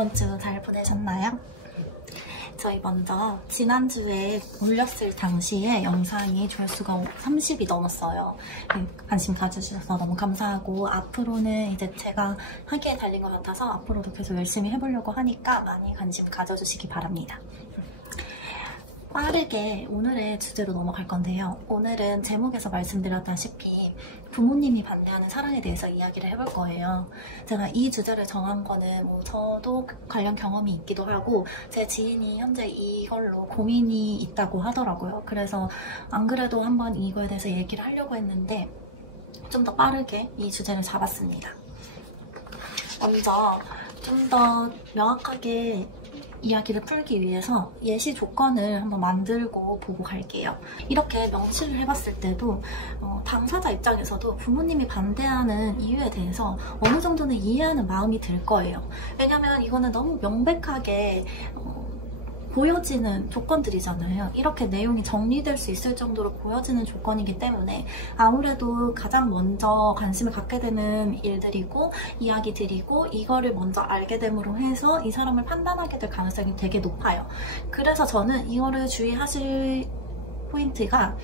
이번 주 잘 보내셨나요? 저희 먼저 지난주에 올렸을 당시에 영상이 조회수가 30이 넘었어요. 관심 가져주셔서 너무 감사하고, 앞으로는 이제 제가 하기에 달린 것 같아서 앞으로도 계속 열심히 해보려고 하니까 많이 관심 가져주시기 바랍니다. 빠르게 오늘의 주제로 넘어갈 건데요. 오늘은 제목에서 말씀드렸다시피 부모님이 반대하는 사랑에 대해서 이야기를 해볼 거예요. 제가 이 주제를 정한 거는 저도 관련 경험이 있기도 하고 제 지인이 현재 이걸로 고민이 있다고 하더라고요. 그래서 안 그래도 한번 이거에 대해서 얘기를 하려고 했는데 좀 더 빠르게 이 주제를 잡았습니다. 먼저 좀 더 명확하게 이야기를 풀기 위해서 예시 조건을 한번 만들고 보고 갈게요. 이렇게 명시를 해봤을 때도 당사자 입장에서도 부모님이 반대하는 이유에 대해서 어느 정도는 이해하는 마음이 들 거예요. 왜냐면 이거는 너무 명백하게 보여지는 조건들이잖아요. 이렇게 내용이 정리될 수 있을 정도로 보여지는 조건이기 때문에 아무래도 가장 먼저 관심을 갖게 되는 일들이고 이야기들이고 이거를 먼저 알게 됨으로 해서 이 사람을 판단하게 될 가능성이 되게 높아요. 그래서 저는 이거를 주의하실 포인트가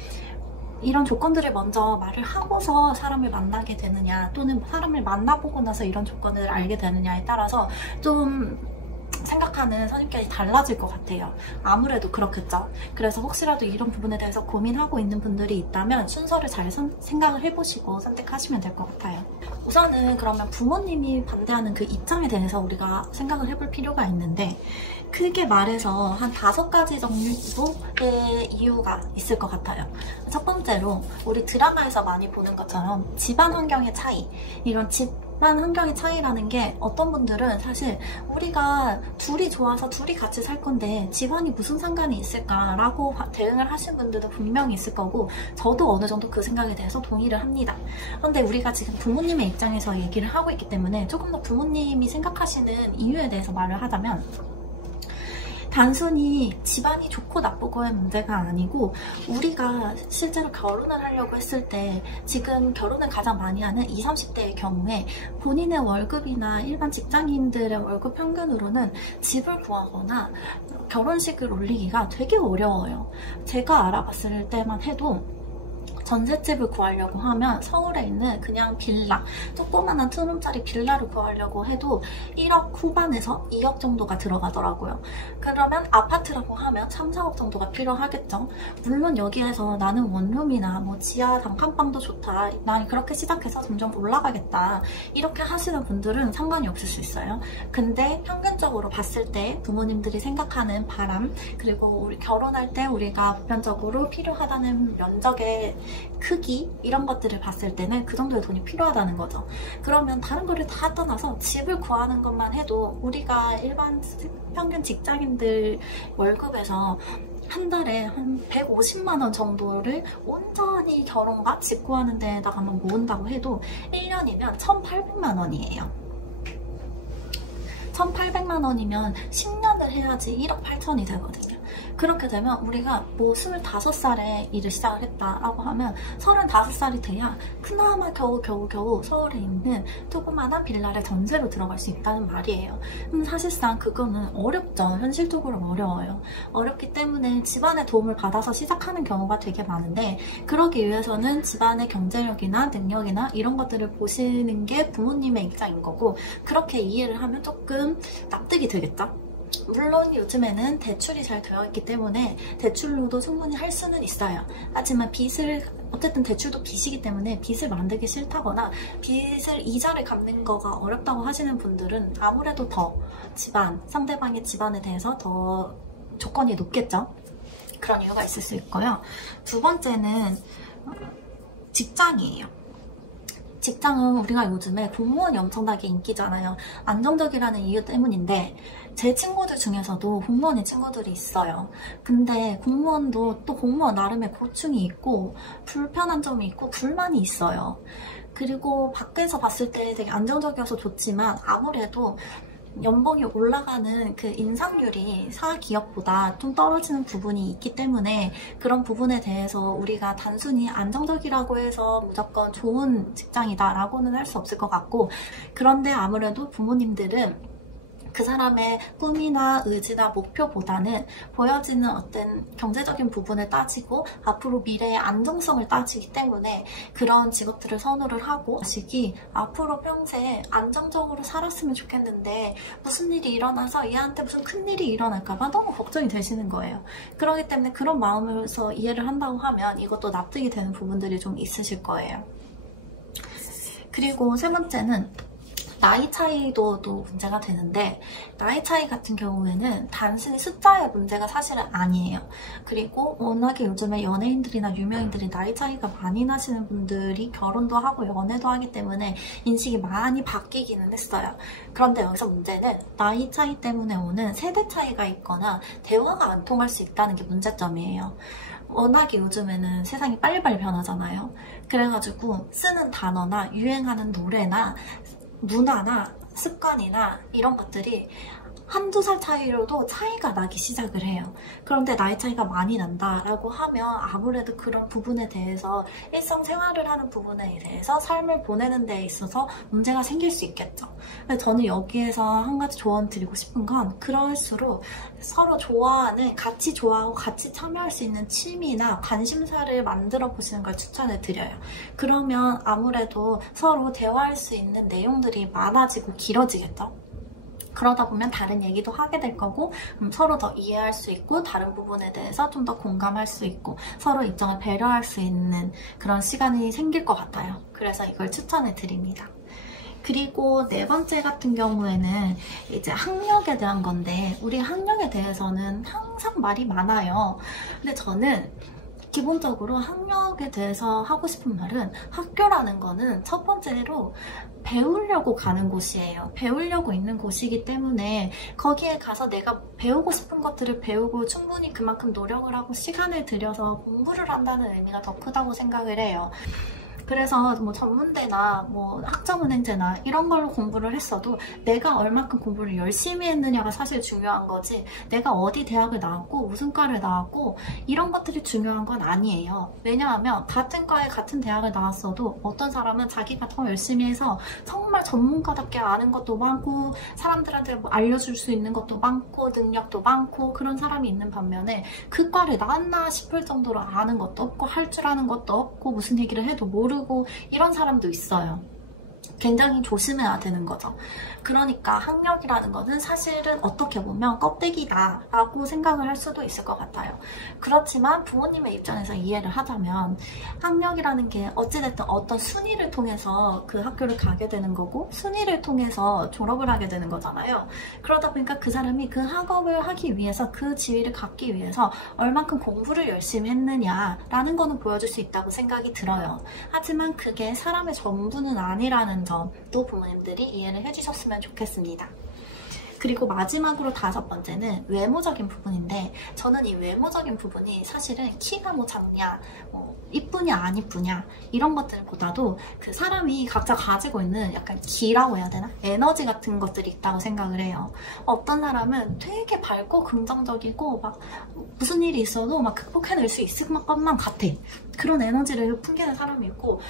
이런 조건들을 먼저 말을 하고서 사람을 만나게 되느냐 또는 사람을 만나보고 나서 이런 조건을 알게 되느냐에 따라서 좀 생각하는 선입견이 달라질 것 같아요. 아무래도 그렇겠죠. 그래서 혹시라도 이런 부분에 대해서 고민하고 있는 분들이 있다면 순서를 잘 생각을 해보시고 선택하시면 될 것 같아요. 우선은 그러면 부모님이 반대하는 그 입장에 대해서 우리가 생각을 해볼 필요가 있는데 크게 말해서 한 5가지 정도의 이유가 있을 것 같아요. 첫 번째로 우리 드라마에서 많이 보는 것처럼 집안 환경의 차이, 이런 집안 환경의 차이라는 게 어떤 분들은 사실 우리가 둘이 좋아서 둘이 같이 살 건데 집안이 무슨 상관이 있을까라고 대응을 하신 분들도 분명히 있을 거고 저도 어느 정도 그 생각에 대해서 동의를 합니다. 그런데 우리가 지금 부모님의 입장에서 얘기를 하고 있기 때문에 조금 더 부모님이 생각하시는 이유에 대해서 말을 하자면 단순히 집안이 좋고 나쁘고의 문제가 아니고 우리가 실제로 결혼을 하려고 했을 때 지금 결혼을 가장 많이 하는 20, 30대의 경우에 본인의 월급이나 일반 직장인들의 월급 평균으로는 집을 구하거나 결혼식을 올리기가 되게 어려워요. 제가 알아봤을 때만 해도 전셋집을 구하려고 하면 서울에 있는 그냥 빌라, 조그만한 투룸짜리 빌라를 구하려고 해도 1억 후반에서 2억 정도가 들어가더라고요. 그러면 아파트라고 하면 3, 4억 정도가 필요하겠죠. 물론 여기에서 나는 원룸이나 뭐 지하 단칸방도 좋다, 난 그렇게 시작해서 점점 올라가겠다, 이렇게 하시는 분들은 상관이 없을 수 있어요. 근데 평균적으로 봤을 때 부모님들이 생각하는 바람, 그리고 우리 결혼할 때 우리가 보편적으로 필요하다는 면적의 크기, 이런 것들을 봤을 때는 그 정도의 돈이 필요하다는 거죠. 그러면 다른 거를 다 떠나서 집을 구하는 것만 해도 우리가 일반 평균 직장인들 월급에서 한 달에 한 150만 원 정도를 온전히 결혼과 집 구하는 데에다가만 모은다고 해도 1년이면 1,800만 원이에요. 1,800만 원이면 10년을 해야지 1억 8천이 되거든요. 그렇게 되면 우리가 뭐 25살에 일을 시작을 했다라고 하면 35살이 돼야 그나마 겨우 서울에 있는 조그마한 빌라를 전세로 들어갈 수 있다는 말이에요. 사실상 그거는 어렵죠. 현실적으로 어려워요. 어렵기 때문에 집안의 도움을 받아서 시작하는 경우가 되게 많은데 그러기 위해서는 집안의 경제력이나 능력이나 이런 것들을 보시는 게 부모님의 입장인 거고 그렇게 이해를 하면 조금 납득이 되겠죠? 물론 요즘에는 대출이 잘 되어 있기 때문에 대출로도 충분히 할 수는 있어요. 하지만 어쨌든 대출도 빚이기 때문에 빚을 만들기 싫다거나 이자를 갚는 거가 어렵다고 하시는 분들은 아무래도 더 상대방의 집안에 대해서 더 조건이 높겠죠. 그런 이유가 있을 수 있고요. 두 번째는 직장이에요. 직장은 우리가 요즘에 공무원이 엄청나게 인기잖아요. 안정적이라는 이유 때문인데 제 친구들 중에서도 공무원인 친구들이 있어요. 근데 공무원도 또 공무원 나름의 고충이 있고 불편한 점이 있고 불만이 있어요. 그리고 밖에서 봤을 때 되게 안정적이어서 좋지만 아무래도 연봉이 올라가는 그 인상률이 사기업보다 좀 떨어지는 부분이 있기 때문에 그런 부분에 대해서 우리가 단순히 안정적이라고 해서 무조건 좋은 직장이다 라고는 할 수 없을 것 같고 그런데 아무래도 부모님들은 그 사람의 꿈이나 의지나 목표보다는 보여지는 어떤 경제적인 부분을 따지고 앞으로 미래의 안정성을 따지기 때문에 그런 직업들을 선호를 하고, 자식이 앞으로 평생 안정적으로 살았으면 좋겠는데 무슨 일이 일어나서 얘한테 무슨 큰일이 일어날까봐 너무 걱정이 되시는 거예요. 그렇기 때문에 그런 마음에서 이해를 한다고 하면 이것도 납득이 되는 부분들이 좀 있으실 거예요. 그리고 세 번째는 나이 차이도 또 문제가 되는데, 나이 차이 같은 경우에는 단순히 숫자의 문제가 사실은 아니에요. 그리고 워낙에 요즘에 연예인들이나 유명인들이 나이 차이가 많이 나시는 분들이 결혼도 하고 연애도 하기 때문에 인식이 많이 바뀌기는 했어요. 그런데 여기서 문제는 나이 차이 때문에 오는 세대 차이가 있거나 대화가 안 통할 수 있다는 게 문제점이에요. 워낙에 요즘에는 세상이 빨리빨리 변하잖아요. 그래가지고 쓰는 단어나 유행하는 노래나 문화나 습관이나 이런 것들이 한두 살 차이로도 차이가 나기 시작을 해요. 그런데 나이 차이가 많이 난다라고 하면 아무래도 그런 부분에 대해서 일상생활을 하는 부분에 대해서 삶을 보내는 데 있어서 문제가 생길 수 있겠죠. 저는 여기에서 한 가지 조언 드리고 싶은 건, 그럴수록 서로 좋아하는, 같이 좋아하고 같이 참여할 수 있는 취미나 관심사를 만들어 보시는 걸 추천을 드려요. 그러면 아무래도 서로 대화할 수 있는 내용들이 많아지고 길어지겠죠. 그러다 보면 다른 얘기도 하게 될 거고, 서로 더 이해할 수 있고 다른 부분에 대해서 좀 더 공감할 수 있고 서로 입장을 배려할 수 있는 그런 시간이 생길 것 같아요. 그래서 이걸 추천해 드립니다. 그리고 네 번째 같은 경우에는 이제 학력에 대한 건데, 우리 학력에 대해서는 항상 말이 많아요. 근데 저는 기본적으로 학력에 대해서 하고 싶은 말은, 학교라는 거는 첫 번째로 배우려고 가는 곳이에요. 배우려고 있는 곳이기 때문에 거기에 가서 내가 배우고 싶은 것들을 배우고 충분히 그만큼 노력을 하고 시간을 들여서 공부를 한다는 의미가 더 크다고 생각을 해요. 그래서 뭐 전문대나 뭐 학점은행제나 이런 걸로 공부를 했어도 내가 얼마큼 공부를 열심히 했느냐가 사실 중요한 거지, 내가 어디 대학을 나왔고 무슨 과를 나왔고 이런 것들이 중요한 건 아니에요. 왜냐하면 같은 과에 같은 대학을 나왔어도 어떤 사람은 자기가 더 열심히 해서 정말 전문가답게 아는 것도 많고 사람들한테 뭐 알려줄 수 있는 것도 많고 능력도 많고 그런 사람이 있는 반면에 그 과를 나왔나 싶을 정도로 아는 것도 없고 할 줄 아는 것도 없고 무슨 얘기를 해도 모르고 이런 사람도 있어요. 굉장히 조심해야 되는 거죠. 그러니까 학력이라는 거는 사실은 어떻게 보면 껍데기다 라고 생각을 할 수도 있을 것 같아요. 그렇지만 부모님의 입장에서 이해를 하자면 학력이라는 게 어찌됐든 어떤 순위를 통해서 그 학교를 가게 되는 거고 순위를 통해서 졸업을 하게 되는 거잖아요. 그러다 보니까 그 사람이 그 학업을 하기 위해서, 그 지위를 갖기 위해서 얼만큼 공부를 열심히 했느냐라는 거는 보여줄 수 있다고 생각이 들어요. 하지만 그게 사람의 전부는 아니라는 점도 부모님들이 이해를 해주셨으면 좋겠습니다. 그리고 마지막으로 다섯 번째는 외모적인 부분인데, 저는 이 외모적인 부분이 사실은 키가 뭐 작냐, 이쁘냐 안 이쁘냐 이런 것들보다도 그 사람이 각자 가지고 있는 약간 기라고 해야 되나? 에너지 같은 것들이 있다고 생각을 해요. 어떤 사람은 되게 밝고 긍정적이고 막 무슨 일이 있어도 막 극복해낼 수 있을 것만 같아. 그런 에너지를 풍기는 사람이 있고,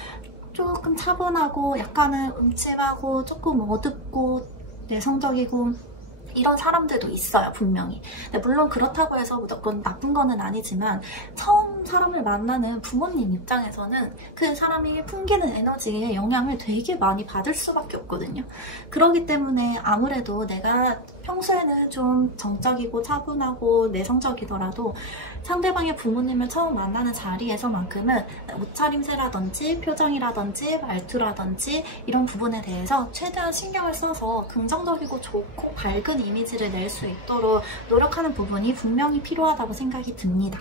조금 차분하고 약간은 음침하고 조금 어둡고 내성적이고 이런 사람들도 있어요, 분명히. 근데 물론 그렇다고 해서 무조건 나쁜 거는 아니지만 처음 사람을 만나는 부모님 입장에서는 그 사람이 풍기는 에너지에 영향을 되게 많이 받을 수밖에 없거든요. 그렇기 때문에 아무래도 내가 평소에는 좀 정적이고 차분하고 내성적이더라도 상대방의 부모님을 처음 만나는 자리에서만큼은 옷차림새라든지 표정이라든지 말투라든지 이런 부분에 대해서 최대한 신경을 써서 긍정적이고 좋고 밝은 이미지를 낼 수 있도록 노력하는 부분이 분명히 필요하다고 생각이 듭니다.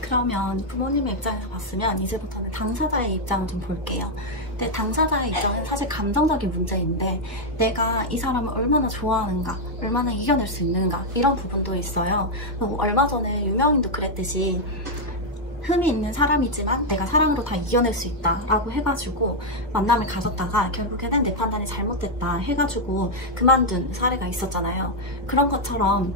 그러면 부모님의 입장에서 봤으면 이제부터는 당사자의 입장을 좀 볼게요. 근데 당사자의 입장은 사실 감정적인 문제인데, 내가 이 사람을 얼마나 좋아하는가, 얼마나 이겨낼 수 있는가 이런 부분도 있어요. 얼마 전에 유명인도 그랬듯이 흠이 있는 사람이지만 내가 사랑으로 다 이겨낼 수 있다 라고 해가지고 만남을 가졌다가 결국에는 내 판단이 잘못됐다 해가지고 그만둔 사례가 있었잖아요. 그런 것처럼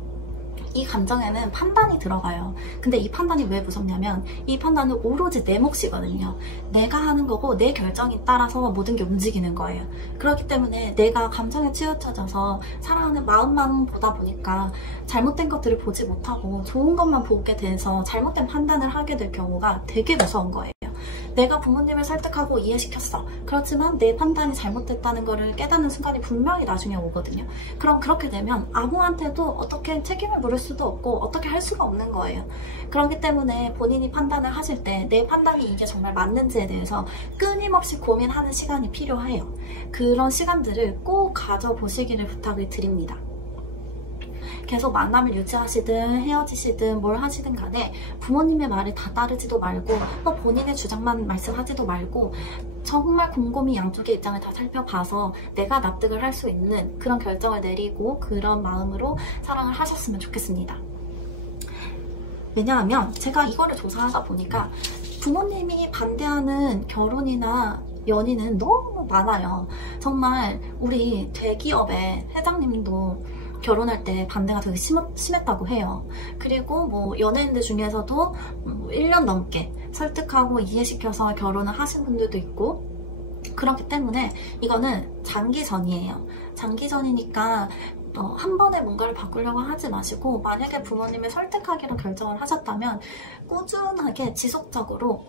이 감정에는 판단이 들어가요. 근데 이 판단이 왜 무섭냐면 이 판단은 오로지 내 몫이거든요. 내가 하는 거고 내 결정에 따라서 모든 게 움직이는 거예요. 그렇기 때문에 내가 감정에 치우쳐져서 사랑하는 마음만 보다 보니까 잘못된 것들을 보지 못하고 좋은 것만 보게 돼서 잘못된 판단을 하게 될 경우가 되게 무서운 거예요. 내가 부모님을 설득하고 이해시켰어. 그렇지만 내 판단이 잘못됐다는 거를 깨닫는 순간이 분명히 나중에 오거든요. 그럼 그렇게 되면 아무한테도 어떻게 책임을 물을 수도 없고 어떻게 할 수가 없는 거예요. 그렇기 때문에 본인이 판단을 하실 때 내 판단이 이게 정말 맞는지에 대해서 끊임없이 고민하는 시간이 필요해요. 그런 시간들을 꼭 가져보시기를 부탁을 드립니다. 계속 만남을 유지하시든 헤어지시든 뭘 하시든 간에 부모님의 말을 다 따르지도 말고 또 본인의 주장만 말씀하지도 말고 정말 곰곰이 양쪽의 입장을 다 살펴봐서 내가 납득을 할 수 있는 그런 결정을 내리고 그런 마음으로 사랑을 하셨으면 좋겠습니다. 왜냐하면 제가 이거를 조사하다 보니까 부모님이 반대하는 결혼이나 연인은 너무 많아요. 정말 우리 대기업의 회장님도 결혼할 때 반대가 되게 심했다고 해요. 그리고 뭐 연예인들 중에서도 1년 넘게 설득하고 이해시켜서 결혼을 하신 분들도 있고 그렇기 때문에 이거는 장기전이에요. 장기전이니까 한 번에 뭔가를 바꾸려고 하지 마시고 만약에 부모님을 설득하기로 결정을 하셨다면 꾸준하게 지속적으로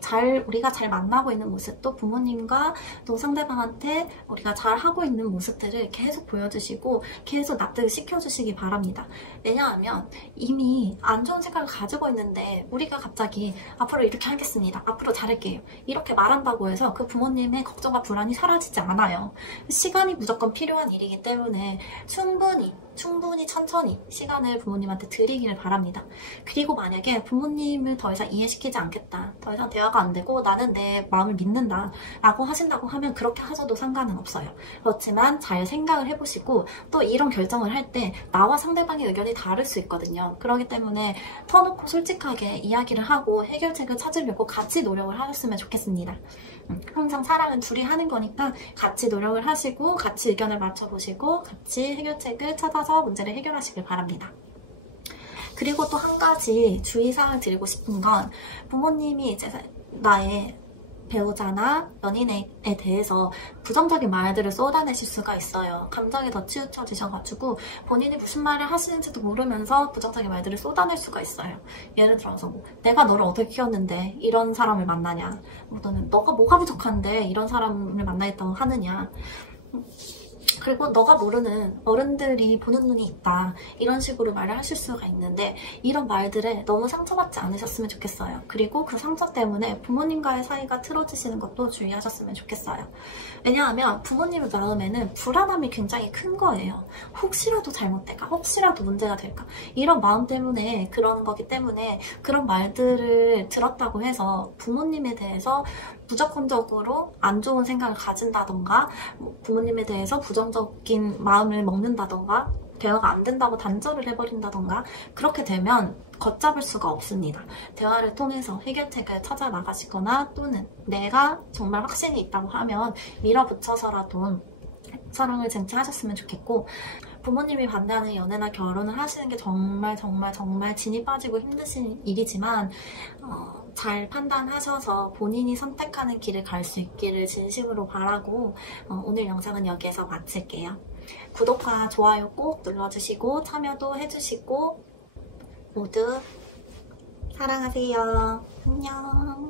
우리가 잘 만나고 있는 모습 또 부모님과 또 상대방한테 우리가 잘 하고 있는 모습들을 계속 보여주시고 계속 납득을 시켜주시기 바랍니다. 왜냐하면 이미 안 좋은 생각을 가지고 있는데 우리가 갑자기 앞으로 이렇게 하겠습니다. 앞으로 잘할게요. 이렇게 말한다고 해서 그 부모님의 걱정과 불안이 사라지지 않아요. 시간이 무조건 필요한 일이기 때문에 충분히 천천히 시간을 부모님한테 드리기를 바랍니다. 그리고 만약에 부모님을 더 이상 이해시키지 않겠다. 더 이상 대화가 안 되고 나는 내 마음을 믿는다 라고 하신다고 하면 그렇게 하셔도 상관은 없어요. 그렇지만 잘 생각을 해보시고 또 이런 결정을 할 때 나와 상대방의 의견이 다를 수 있거든요. 그렇기 때문에 터놓고 솔직하게 이야기를 하고 해결책을 찾으려고 같이 노력을 하셨으면 좋겠습니다. 항상 사랑은 둘이 하는 거니까 같이 노력을 하시고 같이 의견을 맞춰보시고 같이 해결책을 찾아서 문제를 해결하시길 바랍니다. 그리고 또 한 가지 주의사항을 드리고 싶은 건 부모님이 이제 나의 배우자나 연인에 대해서 부정적인 말들을 쏟아내실 수가 있어요. 감정에 더 치우쳐지셔가지고 본인이 무슨 말을 하시는지도 모르면서 부정적인 말들을 쏟아낼 수가 있어요. 예를 들어서 내가 너를 어떻게 키웠는데 이런 사람을 만나냐, 또는 너가 뭐가 부족한데 이런 사람을 만나겠다고 하느냐, 그리고 너가 모르는 어른들이 보는 눈이 있다 이런 식으로 말을 하실 수가 있는데 이런 말들에 너무 상처받지 않으셨으면 좋겠어요. 그리고 그 상처 때문에 부모님과의 사이가 틀어지시는 것도 주의하셨으면 좋겠어요. 왜냐하면 부모님의 마음에는 불안함이 굉장히 큰 거예요. 혹시라도 잘못될까? 혹시라도 문제가 될까? 이런 마음 때문에 그런 거기 때문에 그런 말들을 들었다고 해서 부모님에 대해서 무조건적으로 안 좋은 생각을 가진다던가 부모님에 대해서 부정적인 마음을 먹는다던가 대화가 안 된다고 단절을 해버린다던가 그렇게 되면 걷잡을 수가 없습니다. 대화를 통해서 해결책을 찾아 나가시거나 또는 내가 정말 확신이 있다고 하면 밀어붙여서라도 사랑을 쟁취하셨으면 좋겠고 부모님이 반대하는 연애나 결혼을 하시는 게 정말 진이 빠지고 힘드신 일이지만 잘 판단하셔서 본인이 선택하는 길을 갈 수 있기를 진심으로 바라고 오늘 영상은 여기에서 마칠게요. 구독과 좋아요 꼭 눌러주시고 참여도 해주시고 모두 사랑하세요. 안녕.